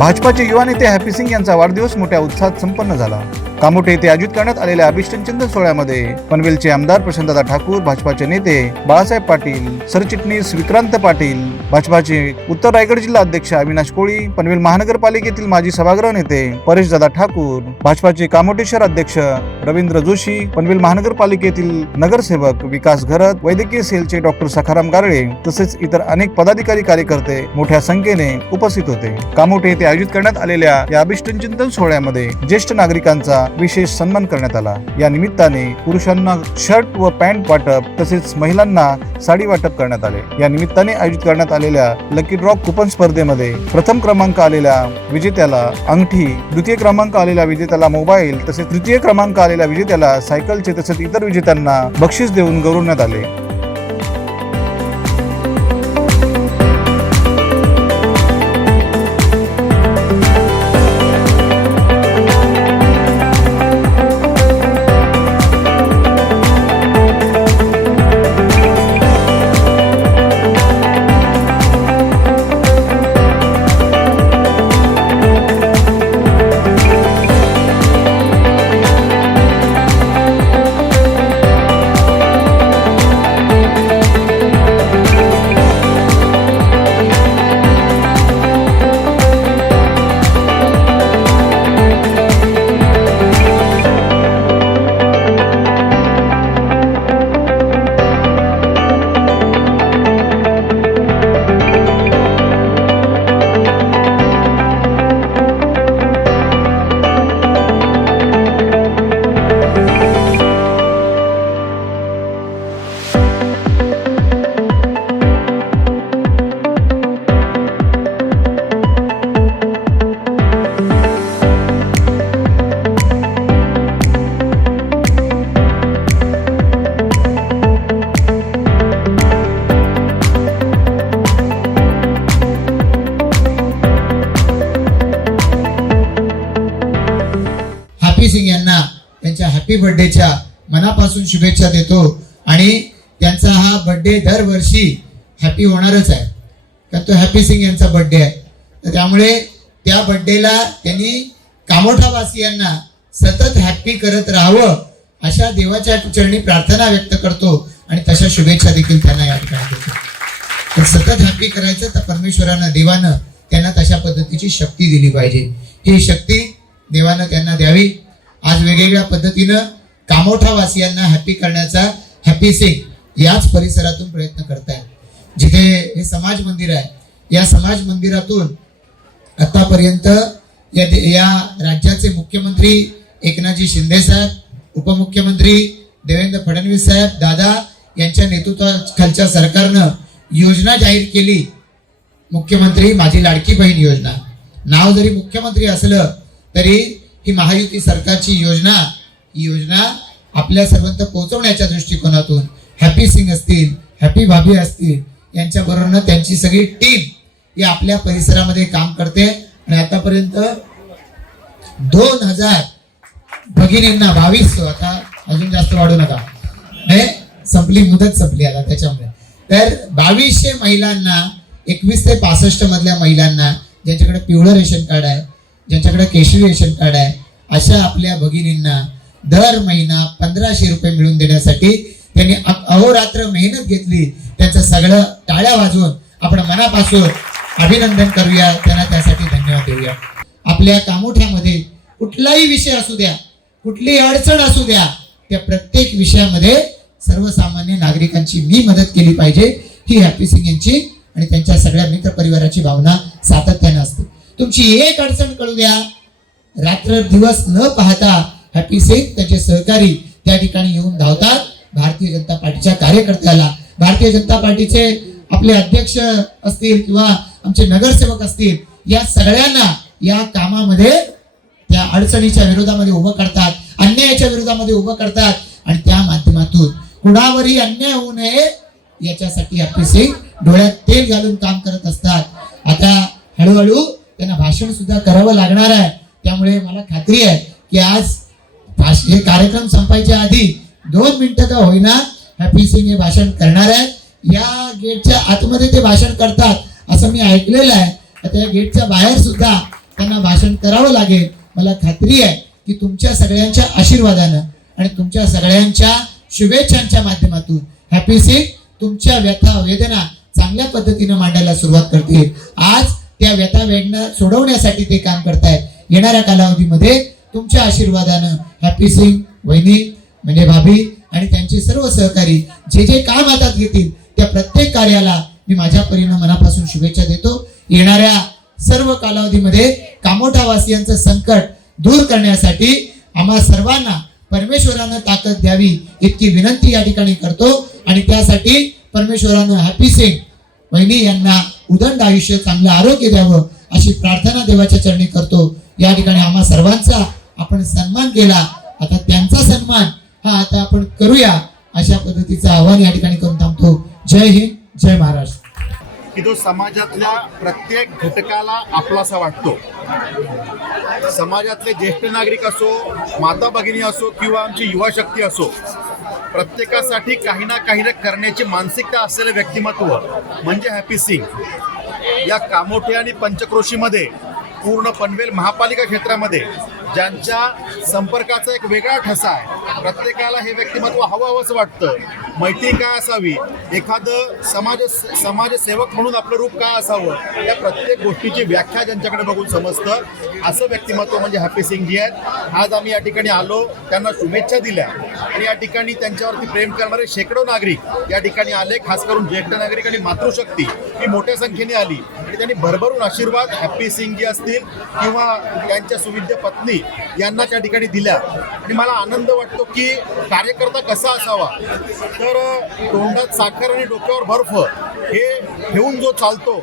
भाजपाचे युवा नेते हॅपी सिंग यांचा वाढदिवस मोठ्या उत्साहात संपन्न झाला. कामोठे येथे आयोजित करण्यात आलेल्या अभिष्टनचंद सोहळ्यामध्ये पनवेलचे आमदार प्रशांतदा ठाकूर भाजपाचे नेते बाळासाहेब पाटील सरचिटणीस विक्रांत पाटील भाजपाचे उत्तर रायगड जिल्हा अध्यक्ष अविनाश कोळी पनवेल महानगरपालिकेतील माजी सभागृह नेते परेशदादा ठाकूर भाजपाचे कामोठे शहर अध्यक्ष रवींद्र जोशी पनवेल महानगरपालिकेतील नगरसेवक विकास घरत वैद्यकीय सेलचे डॉक्टर सखाराम गारळे तसेच इतर अनेक पदाधिकारी कार्यकर्ते मोठ्या संख्येने उपस्थित होते. कामोठे येथे आयोजित करण्यात आलेल्या या अभिष्टचिंतन सोहळ्यामध्ये ज्येष्ठ नागरिकांचा विशेष सन्मान करण्यात आला. या निमित्ताने पुरुषांना शर्ट व पॅन्ट वाटप तसेच महिलांना साडी वाटप करण्यात आले. या निमित्ताने आयोजित करण्यात आलेल्या लकी ड्रॉ कुपन स्पर्धेमध्ये प्रथम क्रमांक आलेल्या विजेत्याला अंगठी द्वितीय क्रमांक आलेल्या विजेत्याला मोबाईल तसेच तृतीय क्रमांक आलेल्या विजेत्याला सायकलचे तसेच इतर विजेत्यांना बक्षीस देऊन गौरवण्यात आले. त्यांच्या हॅपी बर्थडेच्या मनापासून शुभेच्छा देतो. आणि त्यांचा हा बड्डे दरवर्षी हॅपी होणारच आहे. कारण तो हॅपी सिंग यांचा बड्डे आहे. तर त्यामुळे त्या बर्थडेला त्यांनी कामोठावासियांना सतत हॅपी करत राहावं अशा देवाच्या चरणी प्रार्थना व्यक्त करतो आणि तशा शुभेच्छा देखील त्यांना या ठिकाणी देतो. तर सतत हॅपी करायचं तर परमेश्वरानं देवानं त्यांना तशा पद्धतीची शक्ती दिली पाहिजे. ही शक्ती देवानं त्यांना द्यावी. आज वेगवेगळ्या पद्धतीनं कामोठावासियांना हॅपी करण्याचा हॅपी सिंग याच परिसरातून प्रयत्न करतायत. जिथे हे समाज मंदिर आहे या समाज मंदिरातून आतापर्यंत या दे- या राज्याचे मुख्यमंत्री एकनाथजी शिंदे साहेब उपमुख्यमंत्री देवेंद्र फडणवीस साहेब दादा यांच्या नेतृत्वाखालच्या सरकारनं योजना जाहीर केली. मुख्यमंत्री माझी लाडकी बहीण योजना. नाव जरी मुख्यमंत्री असलं तरी ही महायुती सरकारची योजना ही योजना आपल्या सर्वांत पोहोचवण्याच्या दृष्टिकोनातून हॅपी सिंग असतील हॅपी भाभी असतील यांच्याबरोबरनं त्यांची सगळी टीम ही आपल्या परिसरामध्ये काम करते. आणि आतापर्यंत दोन हजार भगिनींना बावीस आता अजून जास्त वाढू नका. हे संपली मुदत संपली आता त्याच्यामुळे. तर बावीसशे महिलांना एकवीस ते पासष्ट मधल्या महिलांना ज्यांच्याकडे पिवळं रेशन कार्ड आहे ज्यांच्याकडे केशरी रेशन कार्ड आहे अशा आपल्या भगिनींना दर महिना पंधराशे रुपये मिळवून देण्यासाठी त्यांनी अहोरात्र मेहनत घेतली. त्यांचं सगळं टाळ्या वाजवून आपण मनापासून अभिनंदन करूया. त्यांना त्यासाठी धन्यवाद देऊया. आपल्या कामोठ्यामध्ये कुठलाही विषय असू द्या कुठलीही अडचण असू द्या त्या प्रत्येक विषयामध्ये सर्वसामान्य नागरिकांची मी मदत केली पाहिजे. ही हॅपी सिंग यांची आणि त्यांच्या सगळ्या मित्र परिवाराची भावना सातत्याने असते. तुमची एक अडचण कळू द्या. रात्र दिवस न पाहता हॅपी सिंग त्याचे सहकारी त्या ठिकाणी येऊन धावतात. भारतीय जनता पार्टीच्या कार्यकर्त्याला. भारतीय जनता पार्टीचे आपले अध्यक्ष असतील किंवा आमचे नगरसेवक असतील या सगळ्यांना या कामामध्ये त्या अडचणीच्या विरोधामध्ये उभं करतात अन्यायाच्या विरोधामध्ये उभं करतात आणि त्या माध्यमातून कुणावरही अन्याय होऊ नये याच्यासाठी हॅपी सिंग डोळ्यात तेल घालून काम करत असतात. आता हळूहळू त्यांना भाषण सुद्धा करावं लागणार आहे. त्यामुळे मला खात्री आहे की आज भाष- हे कार्यक्रम संपायच्या आधी दोन मिनटं का होईना हॅपी सिंग हे भाषण करणार आहे या गेटच्या आतमध्ये ते भाषण करतात असं मी ऐकलेलं आहे. आता या गेटच्या बाहेर सुद्धा त्यांना भाषण करावं लागेल. मला खात्री आहे की तुमच्या सगळ्यांच्या आशीर्वादानं आणि तुमच्या सगळ्यांच्या शुभेच्छांच्या माध्यमातून हॅपी सिंग तुमच्या व्यथा वेदना चांगल्या पद्धतीनं मांडायला सुरुवात करतील. आज त्या व्यथा वेदना सोडवण्यासाठी ते काम करतायत. येणाऱ्या कालावधीमध्ये तुमच्या आशीर्वादानं हॅपी सिंग वहिनी म्हणजे भाभी आणि त्यांचे सर्व सहकारी जे जे काम हातात घेतील त्या प्रत्येक कार्याला मी माझ्या परीनं मनापासून शुभेच्छा देतो. येणाऱ्या सर्व कालावधीमध्ये कामोठावासियांचं संकट दूर करण्यासाठी आम्हा सर्वांना परमेश्वरानं ताकद द्यावी इतकी विनंती या ठिकाणी करतो. आणि त्यासाठी परमेश्वरानं हॅपी सिंग वहिनी यांना उदंड आयुष्य चांगलं आरोग्य द्यावं अशी प्रार्थना देवाच्या चरणी करतो. या ठिकाणी आम्हा सर्वांचा आपण सन्मान केला. आता त्यांचा सन्मान हा आता आपण करूया अशा पद्धतीचं आव्हान या ठिकाणी करून थांबतो. जय हिंद जय महाराष्ट्र. की जो समाजातल्या प्रत्येक घटकाला आपलासा वाटतो. समाजातले ज्येष्ठ नागरिक असो माता भगिनी असो किंवा आमची युवा शक्ती असो प्रत्येकासाठी काही ना काही ना करण्याची मानसिकता असलेलं व्यक्तिमत्व म्हणजे हॅपी सिंग या कामोठे आणि पंचक्रोशीमध्ये पूर्ण पनवेल महापालिका क्षेत्रामध्ये ज्यांच्या संपर्काचा एक वेगळा ठसा आहे प्रत्येकाला हे व्यक्तिमत्व हवं हवंच वाटतं. मैत्री काय असावी? एखादं समाज समाजसेवक म्हणून आपलं रूप काय असावं? या प्रत्येक गोष्टीची व्याख्या ज्यांच्याकडे बघून समजतं असं व्यक्तिमत्व म्हणजे हॅपी सिंग जी आहेत. आज आम्ही या ठिकाणी आलो त्यांना शुभेच्छा दिल्या. आणि या ठिकाणी त्यांच्यावरती प्रेम करणारे शेकडो नागरिक या ठिकाणी आले खास करून ज्येष्ठ नागरिक आणि मातृशक्ती. ही मोठ्या संख्येने आली. त्यांनी भरभरून आशीर्वाद हॅपी सिंग जी असतील किंवा त्यांच्या सुविद्य पत्नी यांना त्या ठिकाणी दिल्या. आणि मला आनंद वाटतो की कार्यकर्ता कसा असावा तर तोंडात साखर आणि डोक्यावर बर्फ हे घेऊन जो चालतो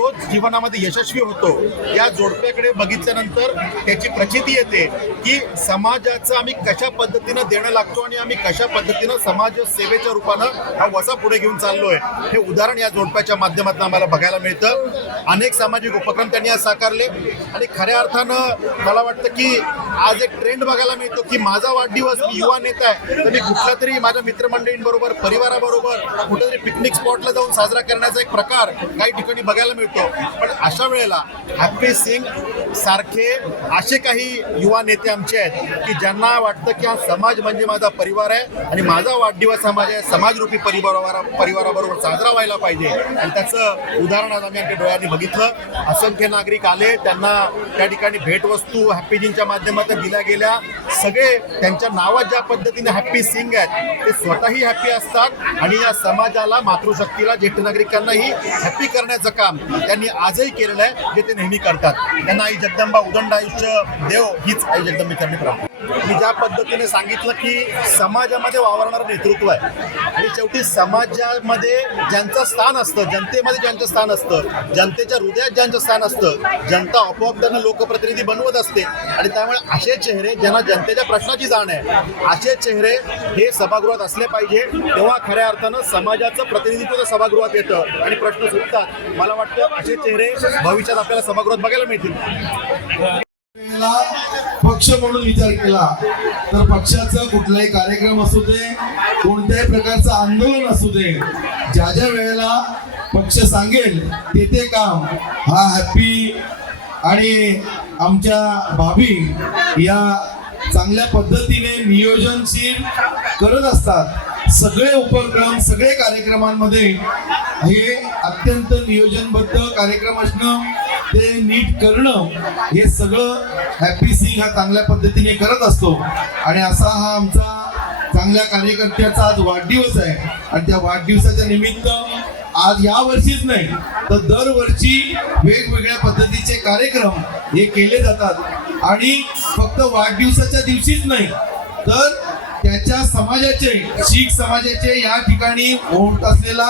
तोच जीवनामध्ये यशस्वी होतो. या जोडप्याकडे बघितल्यानंतर त्याची प्रचिती येते की समाजाचं आम्ही कशा पद्धतीनं देणं लागतो आणि आम्ही कशा पद्धतीनं समाज सेवेच्या रूपानं हा वसा पुढे घेऊन चाललोय. हे उदाहरण या जोडप्याच्या माध्यमातून आम्हाला बघायला मिळतं. अनेक सामाजिक उपक्रम त्यांनी आज साकारले. आणि खऱ्या अर्थानं मला वाटतं की आज एक ट्रेंड बघायला मिळतो की माझा वाढदिवस मी युवा नेता आहे. तर मी कुठल्या तरी माझ्या मित्रमंडळींबरोबर परिवाराबरोबर कुठेतरी पिकनिक स्पॉटला जाऊन साजरा करण्याचा एक प्रकार काही ठिकाणी बघायला मिळतो. पण अशा वेळेला हॅपी सिंग सारखे असे काही युवा नेते आमचे आहेत की ज्यांना वाटतं की हा समाज म्हणजे माझा परिवार आहे आणि माझा वाढदिवस हा माझ्या समाजरूपी परिवारा परिवाराबरोबर साजरा व्हायला पाहिजे. आणि त्याचं उदाहरण आज आम्ही आमच्या डोळ्यांनी बघितलं. असंख्य नागरिक आले. त्यांना त्या ठिकाणी भेटवस्तू हॅपीजिंगच्या माध्यमातून दिल्या गेल्या. सगळे त्यांच्या नावात ज्या पद्धतीने हॅप्पी सिंग आहेत ते स्वतःही हॅप्पी असतात आणि या समाजाला मातृशक्तीला ज्येष्ठ नागरिकांनाही हॅप्पी करण्याचं काम त्यांनी आजही केलेलं आहे जे ते नेहमी करतात. त्यांना आई जगदंबा उदंड आयुष्य देव हीच आई जगदंबेचरणी प्राप्त की ज्या पद्धतीने सांगितलं की समाजामध्ये वावरणारं नेतृत्व आहे. आणि शेवटी समाजामध्ये ज्यांचं स्थान असतं जनतेमध्ये ज्यांचं स्थान असतं जनतेच्या हृदयात ज्यांचं स्थान असतं जनता आपोआप त्यांना लोकप्रतिनिधी बनवत असते. आणि त्यामुळे असे चेहरे ज्यांना जनतेच्या प्रश्नाची जाण आहे असे चेहरे हे सभागृहात असले पाहिजे. तेव्हा खऱ्या अर्थानं समाजाचं प्रतिनिधित्व त्या सभागृहात येतं आणि प्रश्न सुटतात. मला वाटतं असे चेहरे भविष्यात आपल्याला सभागृहात बघायला मिळतील. पक्ष म्हणून विचार केला तर पक्षाचा कुठलाही कार्यक्रम असू दे कोणत्याही प्रकारचं आंदोलन असू दे ज्या ज्या वेळेला पक्ष सांगेल ते ते काम हा हॅपी आणि आमच्या भाभी या चांगल्या पद्धतीने नियोजनशील करत असतात. सगळे उपक्रम सगळे कार्यक्रमांमध्ये हे अत्यंत नियोजनबद्ध कार्यक्रम असणं ते नीट करणं हे सगळं हॅपी सिंग हा चांगल्या पद्धतीने करत असतो. आणि असा हा आमचा चांगल्या कार्यकर्त्याचा आज वाढदिवस आहे. आणि त्या वाढदिवसाच्या निमित्त आज या वर्षीच नाही तर दरवर्षी वेगवेगळ्या पद्धतीचे कार्यक्रम हे केले जातात. आणि फक्त वाढदिवसाच्या दिवशीच नाही तर त्याच्या समाजाचे शीख समाजाचे या ठिकाणी होत असलेला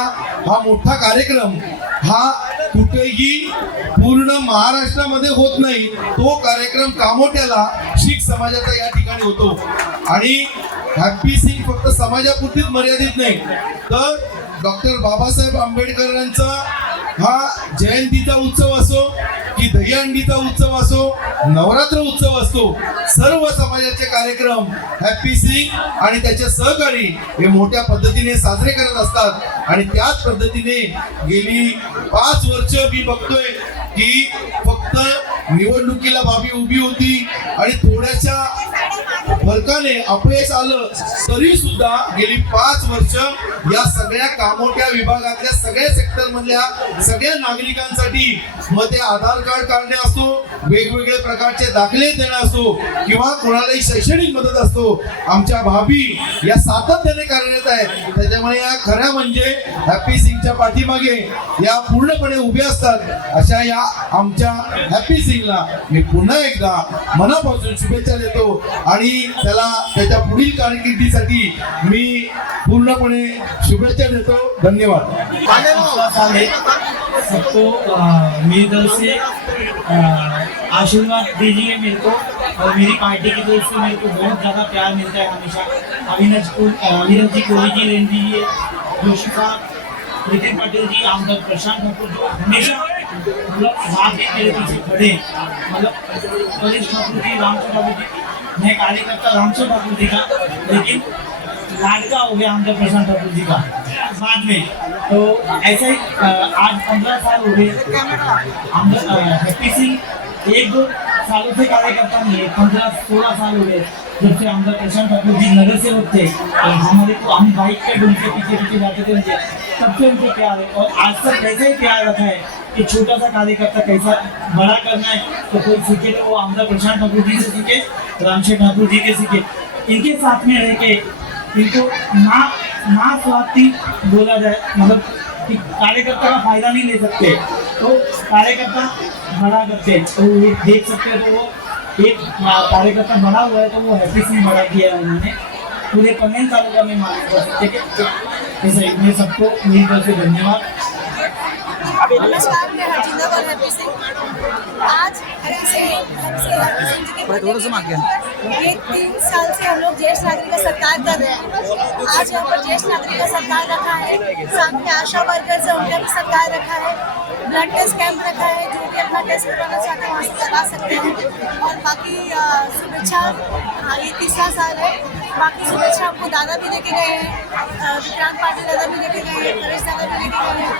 हा मोठा कार्यक्रम हा कुठेही पूर्ण महाराष्ट्रामध्ये होत नाही. तो कार्यक्रम कामोट्याला शीख समाजाचा या ठिकाणी होतो. आणि हॅपी सिंग फक्त समाजापुरतीच मर्यादित नाही. तर डॉक्टर बाबासाहेब आंबेडकरांचा हा जयंतीचा उत्सव असो की दहीहंडीचा उत्सव असो नवरात्र उत्सव असतो सर्व समाजाचे कार्यक्रम हॅपी सिंग आणि त्याचे सहकारी हे मोठ्या पद्धतीने साजरे करत असतात. आणि त्याच पद्धतीने गेली पाच वर्ष मी बघतोय की फक्त निवडणुकीला बाबी उभी होती आणि थोड्याशा फरकाने अपयश आलं तरी सुद्धा गेली पाच वर्ष या सगळ्या कामोट्या विभागातल्या सगळ्या सेक्टर मधल्या सगळ्या नागरिकांसाठी मग ते आधार कार्ड काढणे असो वेगवेगळे प्रकारचे दाखले देणे असो किंवा कोणालाही शैक्षणिक मदत असतो आमच्या भाभी या सातत्याने कार्यरत आहेत. त्याच्यामुळे या खऱ्या म्हणजे हॅपी सिंगच्या पाठीमागे या पूर्णपणे उभे असतात. अशा या आमच्या हॅपी सिंगला मी पुन्हा एकदा मनापासून शुभेच्छा देतो. आणि त्याला त्याच्या पुढील कारकिर्दीसाठी मी पूर्णपणे शुभेच्छा देतो. धन्यवाद. है सबको मेरी तरफ से आशीर्वाद दीजिए मेरे को और मेरी पार्टी की तरफ से मेरे को बहुत ज़्यादा प्यार मिलता है हमेशा. अविनाश को अविनाश जी कोहली जी रेन दीजिए जोशी साहब नितिन पाटिल जी आमदार प्रशांत ठाकुर जो हमेशा मतलब हाथ के मेरे पीछे खड़े हैं। मतलब परेश ठाकुर जी रामचंद्र जी मैं कार्यकर्ता रामचंद्र ठाकुर जी का, लेकिन लाडका हो गया आमदार प्रशांत ठाकुर जी का, बाद में। तो ऐसा ही आज पंद्रह साल हो गए। आमदार हैप्पी सिंह एक दो सालों से कार्यकर्ता नहीं है, पंद्रह सोलह साल हो गए जब से आमदार प्रशांत ठाकुर जी नगर सेवक थे। और हमारे को, हम बाइक पे उनके पीछे पीछे जाते थे तब से उनको प्यार है। और आज तक वैसे ही प्यार रखा है। कि छोटा सा कार्यकर्ता कैसा बड़ा करना है तो कोई सीखे तो वो आमदार प्रशांत ठाकुर जी से सीखे रामशेर ठाकुर जी के सीखे। इनके साथ में रह के इनको ना ना स्वार्थी बोला जाए मतलब कि कार्यकर्ता का फ़ायदा नहीं ले सकते तो कार्यकर्ता बड़ा करते हैं। तो ये देख सकते हैं तो वो एक कार्यकर्ता बड़ा हुआ है तो वो हैप्पी सिंह बड़ा किया है उन्होंने। पूरे पन्नेन तालुका में मालूम कर सकते मैं सबको मिलकर से धन्यवाद। नमस्कार मैं हरजिंदा सिंह। आज जी के बर्थडे ये तीन साल से हम लोग ज्येष्ठ नागरिक का सत्कार कर रहे हैं। आज यहाँ पर ज्येष्ठ नागरिक का सत्कार रखा है। में आशा वर्कर्स है उनका भी सत्कार रखा है। ब्लड टेस्ट कैंप रखा है जो भी अपना टेस्ट करवाना चाहते हैं वहाँ से करवा सकते हैं। और बाकी शुभेच्छा हाँ, ये तीसरा साल है। बाकी शुभेच्छा आपको दादा भी देके गए हैं विक्रांत पाटिल दादा भी देके गए हैं परेश दादा भी देके गए हैं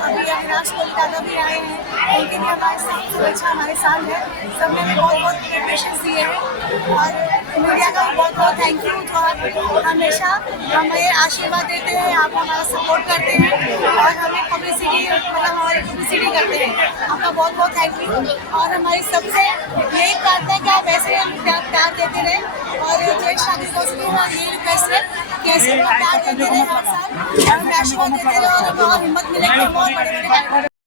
अभी अविनाश कोहली दादा भी आए हैं। उनके भी हमारे साथ शुभेच्छा हमारे साथ है। सबने हमें बहुत बहुत प्रिपरेशन दिए हैं। और मीडिया का बहुत बहुत थैंक यू जो हमेशा हमें आशीर्वाद देते हैं, आप हमारा सपोर्ट करते हैं और हमें पब्लिसिटी मतलब हमारी पब्लिसिटी करते हैं। आपका बहुत बहुत थैंक यू और हमारी सबसे यही प्रार्थना है कि आप ऐसे प्यार देते रहें और से भी हमारी यही रिक्वेस्ट है कि ऐसे प्यार देते रहें हर साल और आशीर्वाद देते रहें और हमें और हिम्मत मिलेगी कि हम और बड़े